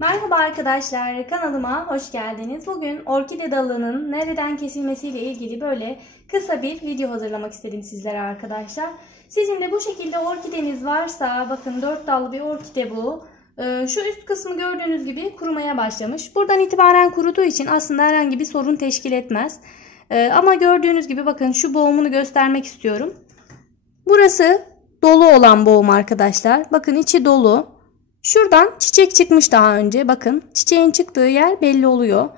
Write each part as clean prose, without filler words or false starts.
Merhaba arkadaşlar, kanalıma hoş geldiniz. Bugün orkide dalının nereden kesilmesiyle ilgili böyle kısa bir video hazırlamak istedim sizlere arkadaşlar. Sizin de bu şekilde orkideniz varsa, bakın 4 dallı bir orkide bu. Şu üst kısmı gördüğünüz gibi kurumaya başlamış. Buradan itibaren kuruduğu için aslında herhangi bir sorun teşkil etmez. Ama gördüğünüz gibi bakın şu boğumunu göstermek istiyorum. Burası dolu olan boğum arkadaşlar. Bakın içi dolu. Şuradan çiçek çıkmış daha önce. Bakın çiçeğin çıktığı yer belli oluyor.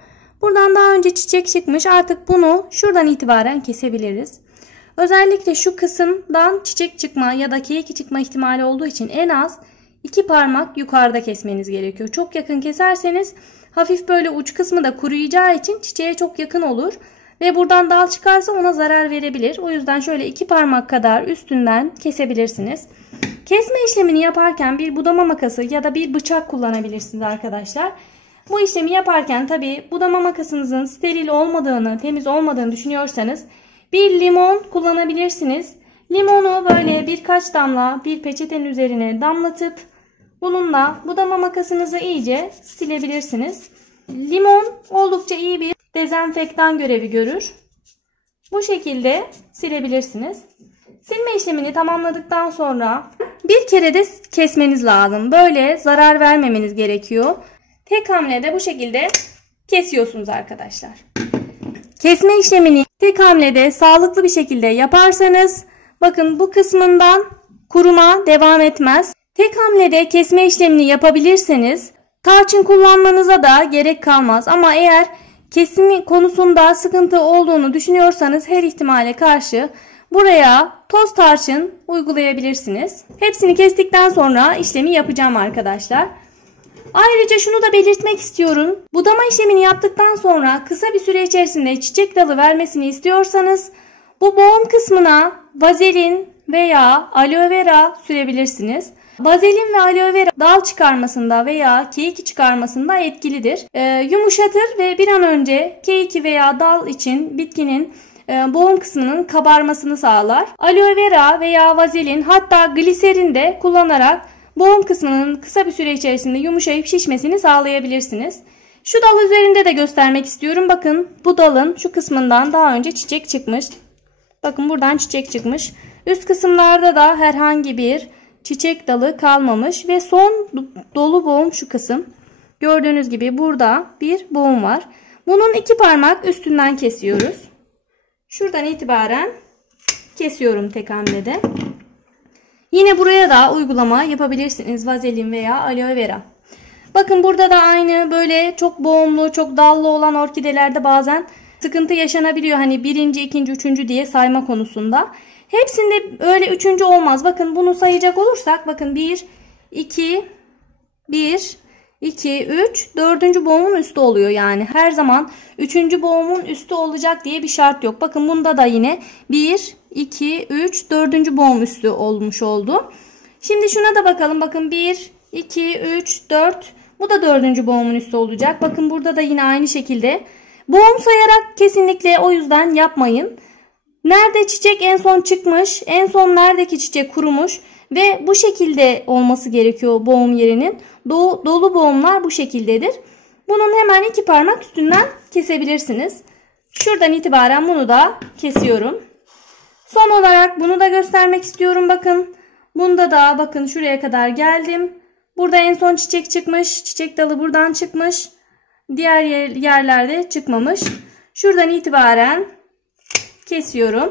Buradan daha önce çiçek çıkmış. Artık bunu şuradan itibaren kesebiliriz. Özellikle şu kısımdan çiçek çıkma ya da keyik çıkma ihtimali olduğu için en az 2 parmak yukarıda kesmeniz gerekiyor. Çok yakın keserseniz hafif böyle uç kısmı da kuruyacağı için çiçeğe çok yakın olur. Ve buradan dal çıkarsa ona zarar verebilir. O yüzden şöyle 2 parmak kadar üstünden kesebilirsiniz. Kesme işlemini yaparken bir budama makası ya da bir bıçak kullanabilirsiniz arkadaşlar. Bu işlemi yaparken tabi budama makasınızın steril olmadığını, temiz olmadığını düşünüyorsanız bir limon kullanabilirsiniz. Limonu böyle birkaç damla bir peçetenin üzerine damlatıp bununla budama makasınızı iyice silebilirsiniz. Limon oldukça iyi bir dezenfektan görevi görür. Bu şekilde silebilirsiniz. Silme işlemini tamamladıktan sonra bir kere de kesmeniz lazım. Böyle zarar vermemeniz gerekiyor. Tek hamlede bu şekilde kesiyorsunuz arkadaşlar. Kesme işlemini tek hamlede sağlıklı bir şekilde yaparsanız bakın bu kısmından kuruma devam etmez. Tek hamlede kesme işlemini yapabilirseniz tarçın kullanmanıza da gerek kalmaz. Ama eğer kesimi konusunda sıkıntı olduğunu düşünüyorsanız her ihtimale karşı buraya toz tarçın uygulayabilirsiniz. Hepsini kestikten sonra işlemi yapacağım arkadaşlar. Ayrıca şunu da belirtmek istiyorum. Budama işlemini yaptıktan sonra kısa bir süre içerisinde çiçek dalı vermesini istiyorsanız bu boğum kısmına vazelin veya aloe vera sürebilirsiniz. Vazelin ve aloe vera dal çıkarmasında veya keyiki çıkarmasında etkilidir. Yumuşatır ve bir an önce keyiki veya dal için bitkinin boğum kısmının kabarmasını sağlar. Aloe vera veya vazelin hatta gliserin de kullanarak boğum kısmının kısa bir süre içerisinde yumuşayıp şişmesini sağlayabilirsiniz. Şu dal üzerinde de göstermek istiyorum. Bakın bu dalın şu kısmından daha önce çiçek çıkmış. Bakın buradan çiçek çıkmış. Üst kısımlarda da herhangi bir çiçek dalı kalmamış ve son dolu boğum şu kısım. Gördüğünüz gibi burada bir boğum var. Bunun 2 parmak üstünden kesiyoruz. Şuradan itibaren kesiyorum tek hamlede. Yine buraya da uygulama yapabilirsiniz. Vazelin veya aloe vera. Bakın burada da aynı böyle çok boğumlu, çok dallı olan orkidelerde bazen sıkıntı yaşanabiliyor. Hani birinci, ikinci, üçüncü diye sayma konusunda. Hepsinde öyle üçüncü olmaz. Bakın bunu sayacak olursak bakın 1, 2, 1, 2, 3, dördüncü boğumun üstü oluyor yani. Her zaman üçüncü boğumun üstü olacak diye bir şart yok. Bakın bunda da yine 1, 2, 3, dördüncü boğum üstü olmuş oldu. Şimdi şuna da bakalım. Bakın 1, 2, 3, 4. Bu da dördüncü boğumun üstü olacak. Bakın burada da yine aynı şekilde. Boğum sayarak kesinlikle o yüzden yapmayın. Nerede çiçek en son çıkmış, en son neredeki çiçek kurumuş ve bu şekilde olması gerekiyor boğum yerinin. Dolu boğumlar bu şekildedir. Bunun hemen 2 parmak üstünden kesebilirsiniz. Şuradan itibaren bunu da kesiyorum. Son olarak bunu da göstermek istiyorum. Bakın bunda da bakın şuraya kadar geldim. Burada en son çiçek çıkmış. Çiçek dalı buradan çıkmış. Diğer yerlerde çıkmamış. Şuradan itibaren kesiyorum.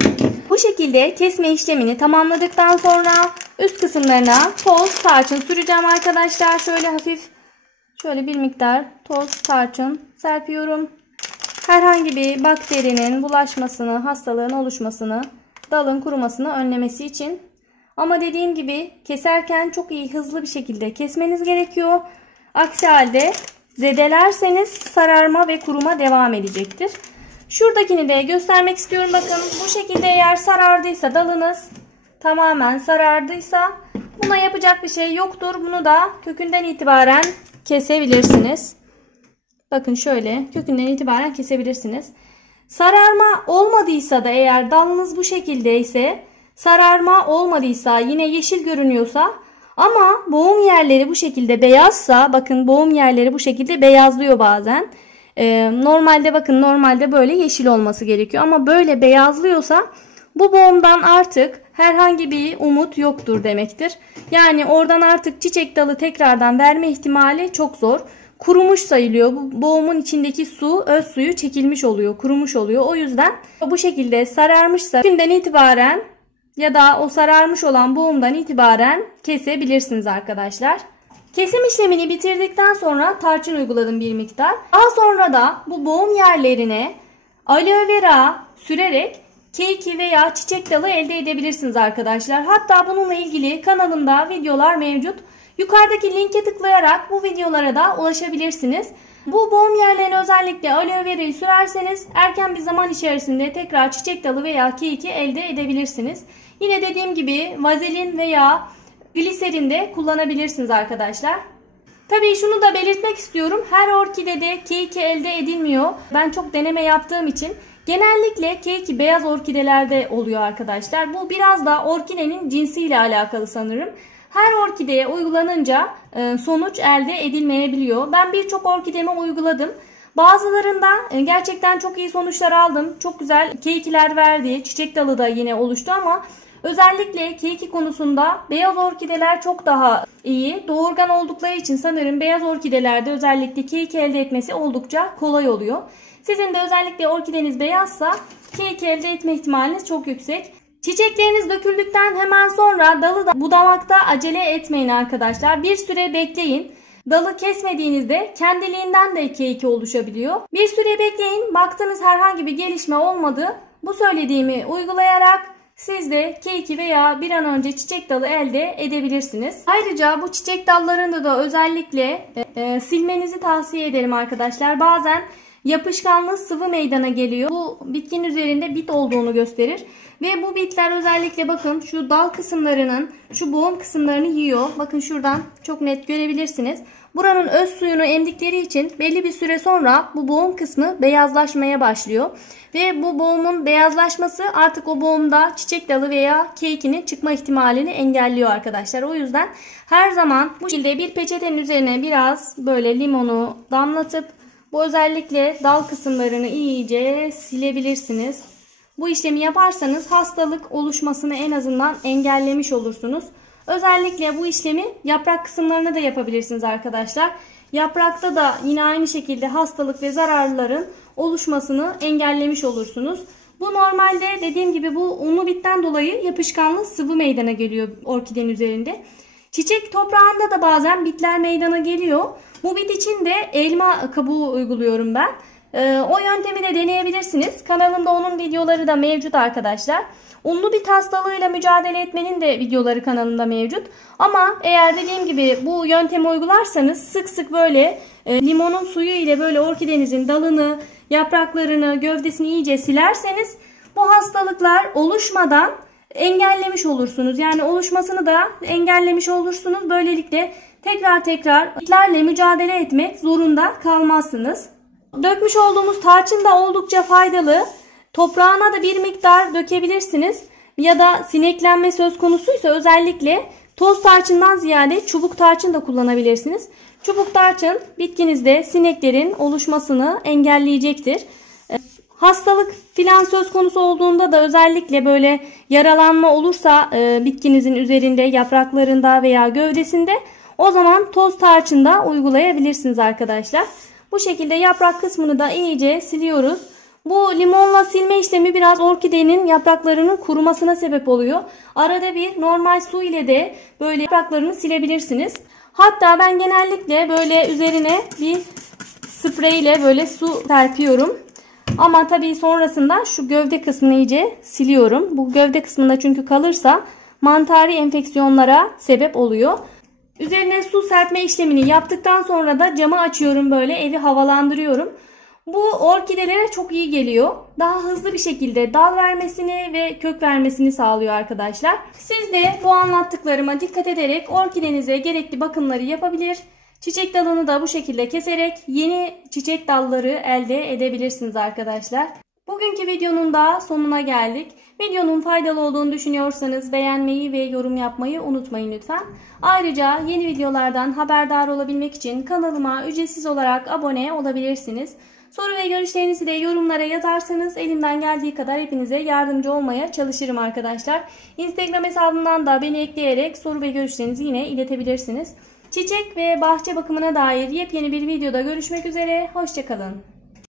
Bu şekilde kesme işlemini tamamladıktan sonra üst kısımlarına toz tarçın süreceğim arkadaşlar. Şöyle hafif şöyle bir miktar toz tarçın serpiyorum. Herhangi bir bakterinin bulaşmasını, hastalığın oluşmasını, dalın kurumasını önlemesi için. Ama dediğim gibi keserken çok iyi hızlı bir şekilde kesmeniz gerekiyor. Aksi halde zedelerseniz sararma ve kuruma devam edecektir. Şuradakini de göstermek istiyorum. Bakın bu şekilde eğer sarardıysa dalınız tamamen sarardıysa buna yapacak bir şey yoktur. Bunu da kökünden itibaren kesebilirsiniz. Bakın şöyle kökünden itibaren kesebilirsiniz. Sararma olmadıysa da eğer dalınız bu şekildeyse sararma olmadıysa yine yeşil görünüyorsa Ama boğum yerleri bu şekilde beyazsa, bakın boğum yerleri bu şekilde beyazlıyor bazen. Normalde bakın, normalde böyle yeşil olması gerekiyor. Ama böyle beyazlıyorsa bu boğumdan artık herhangi bir umut yoktur demektir. Yani oradan artık çiçek dalı tekrardan verme ihtimali çok zor. Kurumuş sayılıyor. Bu boğumun içindeki su, öz suyu çekilmiş oluyor, kurumuş oluyor. O yüzden bu şekilde sararmışsa günden itibaren ya da o sararmış olan boğumdan itibaren kesebilirsiniz arkadaşlar. Kesim işlemini bitirdikten sonra tarçın uyguladım bir miktar. Daha sonra da bu boğum yerlerine aloe vera sürerek keiki veya çiçek dalı elde edebilirsiniz arkadaşlar. Hatta bununla ilgili kanalımda videolar mevcut. Yukarıdaki linke tıklayarak bu videolara da ulaşabilirsiniz. Bu boğum yerlerine özellikle aloe verayı sürerseniz erken bir zaman içerisinde tekrar çiçek dalı veya keiki elde edebilirsiniz. Yine dediğim gibi vazelin veya gliserin de kullanabilirsiniz arkadaşlar. Tabii şunu da belirtmek istiyorum. Her orkidede keiki elde edilmiyor. Ben çok deneme yaptığım için genellikle keiki beyaz orkidelerde oluyor arkadaşlar. Bu biraz da orkidenin cinsiyle alakalı sanırım. Her orkideye uygulanınca sonuç elde edilmeyebiliyor. Ben birçok orkideme uyguladım. Bazılarında gerçekten çok iyi sonuçlar aldım. Çok güzel keikiler verdi. Çiçek dalı da yine oluştu ama özellikle keiki konusunda beyaz orkideler çok daha iyi. Doğurgan oldukları için sanırım beyaz orkidelerde özellikle keiki elde etmesi oldukça kolay oluyor. Sizin de özellikle orkideniz beyazsa keiki elde etme ihtimaliniz çok yüksek. Çiçekleriniz döküldükten hemen sonra dalı da budamakta acele etmeyin arkadaşlar. Bir süre bekleyin. Dalı kesmediğinizde kendiliğinden de keiki oluşabiliyor. Bir süre bekleyin. Baktınız herhangi bir gelişme olmadı. Bu söylediğimi uygulayarak siz de keiki veya bir an önce çiçek dalı elde edebilirsiniz. Ayrıca bu çiçek dallarında da özellikle silmenizi tavsiye ederim arkadaşlar. Bazen yapışkanlı sıvı meydana geliyor. Bu bitkinin üzerinde bit olduğunu gösterir. Ve bu bitler özellikle bakın şu dal kısımlarının, şu boğum kısımlarını yiyor. Bakın şuradan çok net görebilirsiniz. Buranın öz suyunu emdikleri için belli bir süre sonra bu boğum kısmı beyazlaşmaya başlıyor. Ve bu boğumun beyazlaşması artık o boğumda çiçek dalı veya keikinin çıkma ihtimalini engelliyor arkadaşlar. O yüzden her zaman bu şekilde bir peçetenin üzerine biraz böyle limonu damlatıp bu özellikle dal kısımlarını iyice silebilirsiniz. Bu işlemi yaparsanız hastalık oluşmasını en azından engellemiş olursunuz. Özellikle bu işlemi yaprak kısımlarına da yapabilirsiniz arkadaşlar. Yaprakta da yine aynı şekilde hastalık ve zararların oluşmasını engellemiş olursunuz. Bu normalde dediğim gibi bu unlu bitten dolayı yapışkanlı sıvı meydana geliyor orkidenin üzerinde. Çiçek toprağında da bazen bitler meydana geliyor. Bu bit için de elma kabuğu uyguluyorum ben. O yöntemi de deneyebilirsiniz. Kanalımda onun videoları da mevcut arkadaşlar. Unlu bit hastalığıyla mücadele etmenin de videoları kanalımda mevcut. Ama eğer dediğim gibi bu yöntemi uygularsanız sık sık böyle limonun suyu ile böyle orkidenizin dalını, yapraklarını, gövdesini iyice silerseniz bu hastalıklar oluşmadan engellemiş olursunuz. Yani oluşmasını da engellemiş olursunuz. Böylelikle tekrar bitlerle mücadele etmek zorunda kalmazsınız. Dökmüş olduğumuz tarçın da oldukça faydalı. Toprağına da bir miktar dökebilirsiniz. Ya da sineklenme söz konusuysa özellikle toz tarçından ziyade çubuk tarçın da kullanabilirsiniz. Çubuk tarçın bitkinizde sineklerin oluşmasını engelleyecektir. Hastalık filan söz konusu olduğunda da özellikle böyle yaralanma olursa bitkinizin üzerinde, yapraklarında veya gövdesinde o zaman toz tarçın da uygulayabilirsiniz arkadaşlar. Bu şekilde yaprak kısmını da iyice siliyoruz. Bu limonla silme işlemi biraz orkidenin yapraklarının kurumasına sebep oluyor. Arada bir normal su ile de böyle yapraklarını silebilirsiniz. Hatta ben genellikle böyle üzerine bir sprey ile böyle su serpiyorum. Ama tabii sonrasında şu gövde kısmını iyice siliyorum. Bu gövde kısmında çünkü kalırsa mantari enfeksiyonlara sebep oluyor. Üzerine su serpme işlemini yaptıktan sonra da camı açıyorum, böyle evi havalandırıyorum. Bu orkidelere çok iyi geliyor. Daha hızlı bir şekilde dal vermesini ve kök vermesini sağlıyor arkadaşlar. Siz de bu anlattıklarıma dikkat ederek orkidenize gerekli bakımları yapabilir. Çiçek dalını da bu şekilde keserek yeni çiçek dalları elde edebilirsiniz arkadaşlar. Bugünkü videonun da sonuna geldik. Videonun faydalı olduğunu düşünüyorsanız beğenmeyi ve yorum yapmayı unutmayın lütfen. Ayrıca yeni videolardan haberdar olabilmek için kanalıma ücretsiz olarak abone olabilirsiniz. Soru ve görüşlerinizi de yorumlara yazarsanız elimden geldiği kadar hepinize yardımcı olmaya çalışırım arkadaşlar. Instagram hesabımdan da beni ekleyerek soru ve görüşlerinizi yine iletebilirsiniz. Çiçek ve bahçe bakımına dair yepyeni bir videoda görüşmek üzere. Hoşça kalın.